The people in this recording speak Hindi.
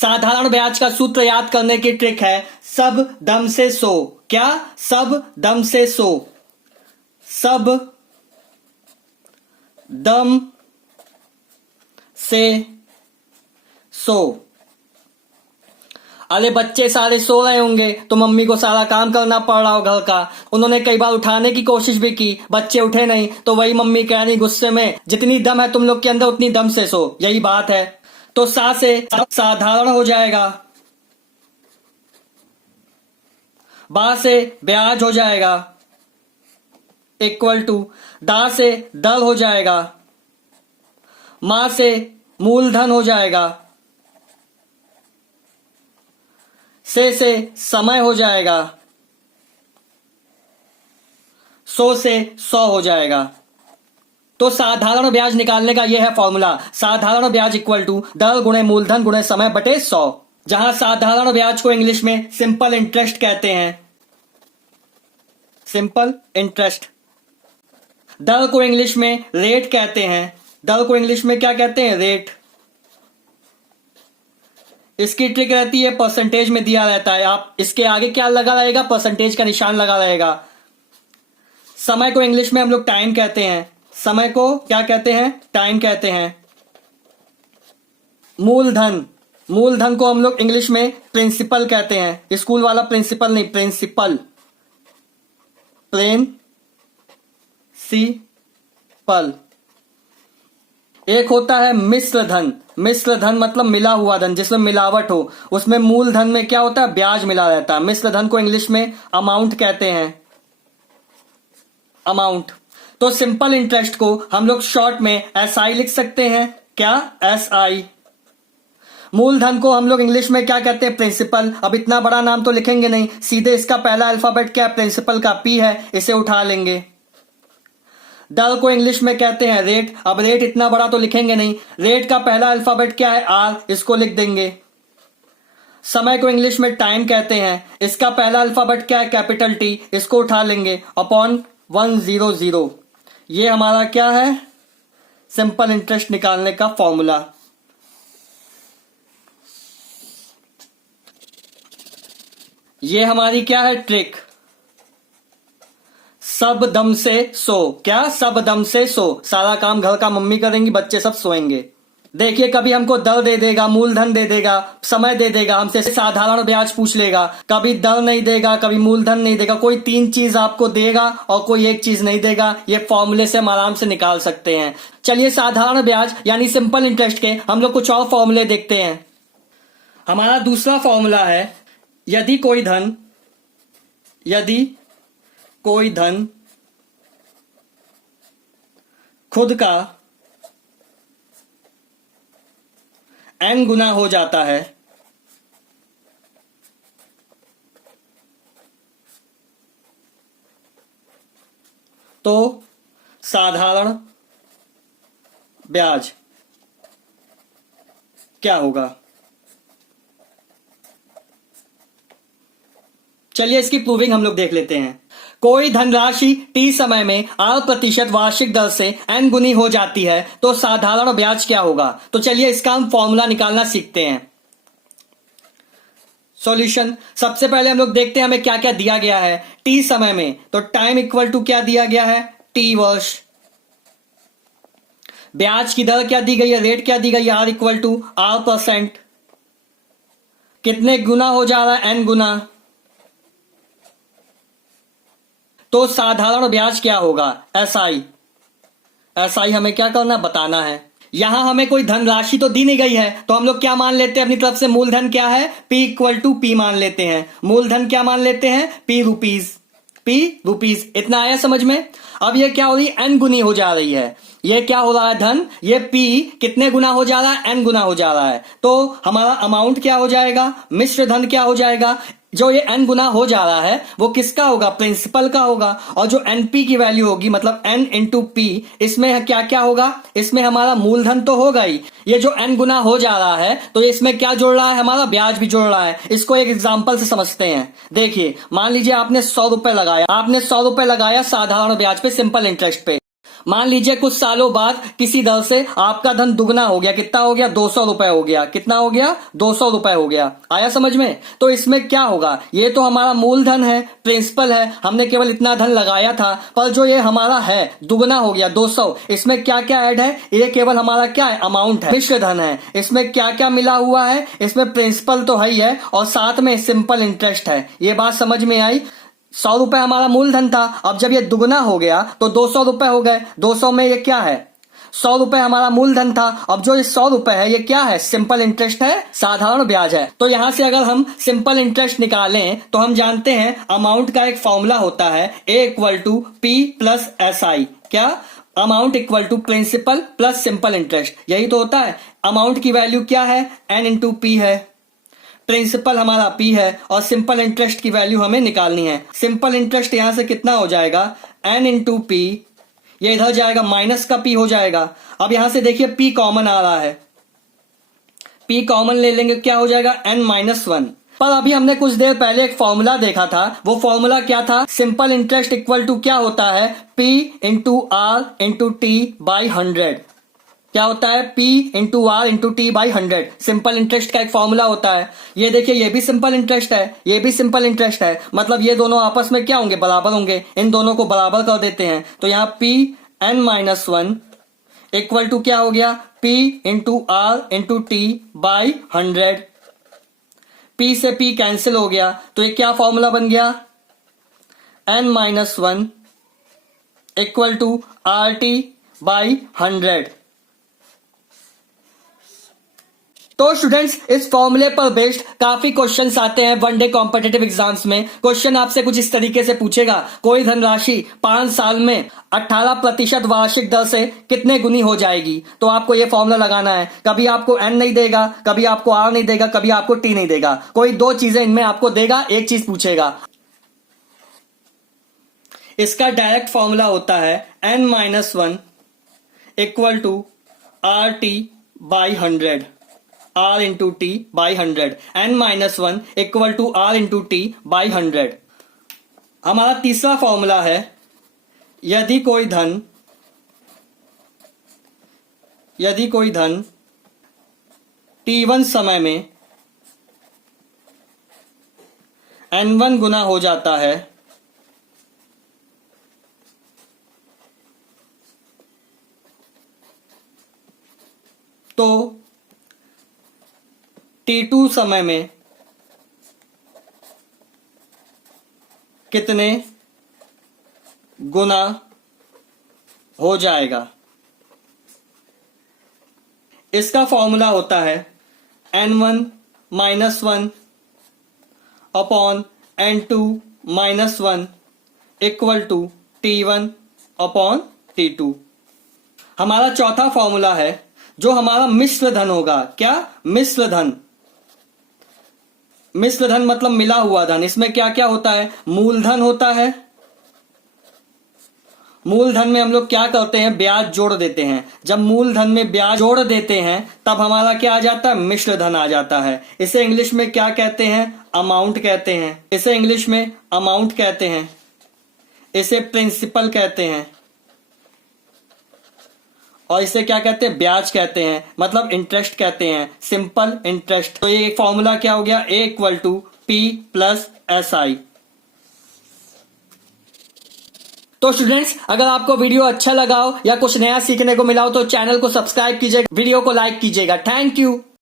साधारण ब्याज का सूत्र याद करने की ट्रिक है सब दम से सो। क्या? सब दम से सो। सब दम से सो। अरे बच्चे सारे सो रहे होंगे तो मम्मी को सारा काम करना पड़ रहा हो घर का। उन्होंने कई बार उठाने की कोशिश भी की, बच्चे उठे नहीं, तो वही मम्मी कह रही गुस्से में, जितनी दम है तुम लोग के अंदर उतनी दम से सो। यही बात है। तो सा से साधारण हो जाएगा, बा से ब्याज हो जाएगा, इक्वल टू दा से दर हो जाएगा, मा से मूलधन हो जाएगा, से समय हो जाएगा, सो से 100 हो जाएगा। तो साधारण ब्याज निकालने का यह है फॉर्मूला, साधारण ब्याज इक्वल टू दर गुणे मूलधन गुणे समय बटे 100, जहां साधारण ब्याज को इंग्लिश में सिंपल इंटरेस्ट कहते हैं। Simple interest. दर को इंग्लिश में रेट कहते हैं। दर को इंग्लिश में क्या कहते हैं? रेट। इसकी ट्रिक रहती है परसेंटेज में दिया रहता है, आप इसके आगे क्या लगा रहेगा? परसेंटेज का निशान लगा रहेगा। समय को इंग्लिश में हम लोग टाइम कहते हैं। समय को क्या कहते हैं? टाइम कहते हैं। मूलधन, मूलधन को हम लोग इंग्लिश में प्रिंसिपल कहते हैं। स्कूल वाला प्रिंसिपल नहीं, प्रिंसिपल। प्रिंसिपल। एक होता है मिश्र धन। मिश्र धन मतलब मिला हुआ धन, जिसमें मिलावट हो। उसमें मूलधन में क्या होता है? ब्याज मिला रहता है। मिश्र धन को इंग्लिश में अमाउंट कहते हैं। अमाउंट। तो सिंपल इंटरेस्ट को हम लोग शॉर्ट में SI लिख सकते हैं। क्या? SI। मूलधन को हम लोग इंग्लिश में क्या कहते हैं? प्रिंसिपल। अब इतना बड़ा नाम तो लिखेंगे नहीं, सीधे इसका पहला अल्फाबेट क्या है? प्रिंसिपल का P है, इसे उठा लेंगे। दर को इंग्लिश में कहते हैं रेट। अब रेट इतना बड़ा तो लिखेंगे नहीं, रेट का पहला अल्फाबेट क्या है? R, इसको लिख देंगे। समय को इंग्लिश में टाइम कहते हैं, इसका पहला अल्फाबेट क्या है? कैपिटल T, इसको उठा लेंगे। अपॉन 100। ये हमारा क्या है? सिंपल इंटरेस्ट निकालने का फॉर्मूला। ये हमारी क्या है? ट्रिक। सब दम से सो। क्या? सब दम से सो। सारा काम घर का मम्मी करेंगी, बच्चे सब सोएंगे। देखिए, कभी हमको दर दे देगा, मूलधन दे देगा, समय दे देगा, हमसे साधारण ब्याज पूछ लेगा। कभी दर नहीं देगा, कभी मूलधन नहीं देगा। कोई 3 चीज आपको देगा और कोई एक चीज नहीं देगा। ये फॉर्मूले से हम आराम से निकाल सकते हैं। चलिए, साधारण ब्याज यानी सिंपल इंटरेस्ट के हम लोग कुछ और फॉर्मूले देखते हैं। हमारा दूसरा फॉर्मूला है, यदि कोई धन खुद का n गुना हो जाता है तो साधारण ब्याज क्या होगा? चलिए, इसकी प्रूविंग हम लोग देख लेते हैं। कोई धनराशि T समय में 8% वार्षिक दर से n गुनी हो जाती है तो साधारण ब्याज क्या होगा? तो चलिए, इसका हम फॉर्मूला निकालना सीखते हैं। सॉल्यूशन। सबसे पहले हम लोग देखते हैं हमें क्या क्या दिया गया है T समय में। तो टाइम इक्वल टू क्या दिया गया है? T वर्ष। ब्याज की दर क्या दी गई है? रेट क्या दी गई है? R equal to R%। कितने गुना हो जा रहा है? n गुना। तो साधारण ब्याज क्या होगा? SI। SI हमें क्या करना? बताना है। यहां हमें कोई धनराशि तो दी नहीं गई है, तो हम लोग क्या मान लेते हैं अपनी तरफ से? मूलधन क्या है? P इक्वल टू P मान लेते हैं। मूलधन क्या मान लेते हैं? P rupees. P rupees. इतना आया समझ में? अब ये क्या हो रही है? n गुनी हो जा रही है। ये क्या हो रहा है? धन। ये P कितने गुना हो जा रहा है? n गुना हो जा रहा है। तो हमारा अमाउंट क्या हो जाएगा? मिश्र धन क्या हो जाएगा? जो ये n गुना हो जा रहा है वो किसका होगा? प्रिंसिपल का होगा। और जो NP की वैल्यू होगी, मतलब n इंटू P, इसमें क्या क्या होगा? इसमें हमारा मूलधन तो होगा ही, ये जो n गुना हो जा रहा है तो इसमें क्या जोड़ रहा है? हमारा ब्याज भी जोड़ रहा है। इसको एक एग्जांपल से समझते हैं। देखिए, मान लीजिए आपने 100 रुपए लगाया। आपने 100 रुपए लगाया साधारण ब्याज पे, सिंपल इंटरेस्ट पे। मान लीजिए कुछ सालों बाद किसी दर से आपका धन दुगना हो गया। कितना हो गया? 200 रुपए हो गया। कितना हो गया? 200 रुपए हो गया। आया समझ में? तो इसमें क्या होगा? ये तो हमारा मूलधन है, प्रिंसिपल है, हमने केवल इतना धन लगाया था, पर जो ये हमारा है दुगना हो गया 200। इसमें क्या क्या ऐड है? ये केवल हमारा क्या है? अमाउंट है, मिश्र धन है। इसमें क्या क्या मिला हुआ है? इसमें प्रिंसिपल तो है ही है और साथ में सिंपल इंटरेस्ट है। ये बात समझ में आई? 100 रुपए हमारा मूलधन था, अब जब ये दुगना हो गया तो 200 रुपए हो गए। 200 में ये क्या है? 100 रुपए हमारा मूलधन था, अब जो ये 100 रुपए है ये क्या है? सिंपल इंटरेस्ट है, साधारण ब्याज है। तो यहां से अगर हम सिंपल इंटरेस्ट निकालें तो हम जानते हैं अमाउंट का एक फॉर्मूला होता है A equal to P plus SI। क्या? Amount equal to principal plus simple interest, यही तो होता है। अमाउंट की वैल्यू क्या है? N इंटू P है, प्रिंसिपल हमारा P है और सिंपल इंटरेस्ट की वैल्यू हमें निकालनी है। सिंपल इंटरेस्ट यहां से कितना हो जाएगा? N इंटू P, ये इधर जाएगा माइनस का P हो जाएगा। अब यहां से देखिए P कॉमन आ रहा है, P कॉमन ले लेंगे, क्या हो जाएगा? N minus 1। पर अभी हमने कुछ देर पहले एक फॉर्मूला देखा था, वो फॉर्मूला क्या था? सिंपल इंटरेस्ट इक्वल टू क्या होता है? P into R into T by 100। क्या होता है? P into R into T by 100 simple interest का एक फॉर्मूला होता है। ये देखिए, ये भी सिंपल इंटरेस्ट है, ये भी सिंपल इंटरेस्ट है, मतलब ये दोनों आपस में क्या होंगे? बराबर होंगे। इन दोनों को बराबर कर देते हैं तो यहाँ P N minus 1 equal to क्या हो गया? P into R into T by 100। P से P कैंसिल हो गया तो ये क्या फॉर्मूला बन गया? N minus 1 equal to R T by 100। तो स्टूडेंट्स, इस फॉर्मूले पर बेस्ड काफी क्वेश्चंस आते हैं वनडे कॉम्पिटिटिव एग्जाम्स में। क्वेश्चन आपसे कुछ इस तरीके से पूछेगा, कोई धनराशि 5 साल में 18% वार्षिक दर से कितने गुनी हो जाएगी? तो आपको ये फॉर्मूला लगाना है। कभी आपको N नहीं देगा, कभी आपको R नहीं देगा, कभी आपको T नहीं देगा, कोई दो चीजें इनमें आपको देगा, एक चीज पूछेगा। इसका डायरेक्ट फॉर्मूला होता है N minus 1 equal to R T by 100, R into T by 100। N minus 1 equal to R into T by 100। हमारा तीसरा फॉर्मूला है, यदि कोई धन T1 समय में N1 गुना हो जाता है तो T2 समय में कितने गुना हो जाएगा? इसका फॉर्मूला होता है N1 minus 1 upon N2 minus 1 equal to T1 upon T2। हमारा चौथा फॉर्मूला है जो हमारा मिश्र धन होगा। क्या? मिश्र धन। मिश्र धन मतलब मिला हुआ धन। इसमें क्या क्या होता है? मूलधन होता है, मूलधन में हम लोग क्या करते हैं? ब्याज जोड़ देते हैं। जब मूलधन में ब्याज जोड़ देते हैं तब हमारा क्या आ जाता है? मिश्र धन आ जाता है। इसे इंग्लिश में क्या कहते हैं? अमाउंट कहते हैं। इसे इंग्लिश में अमाउंट कहते हैं, इसे प्रिंसिपल कहते हैं और इसे क्या कहते हैं? ब्याज कहते हैं, मतलब इंटरेस्ट कहते हैं, सिंपल इंटरेस्ट। तो ये फॉर्मूला क्या हो गया? A equal to P plus SI। तो स्टूडेंट्स, अगर आपको वीडियो अच्छा लगा हो या कुछ नया सीखने को मिला हो तो चैनल को सब्सक्राइब कीजिएगा, वीडियो को लाइक कीजिएगा। Thank you.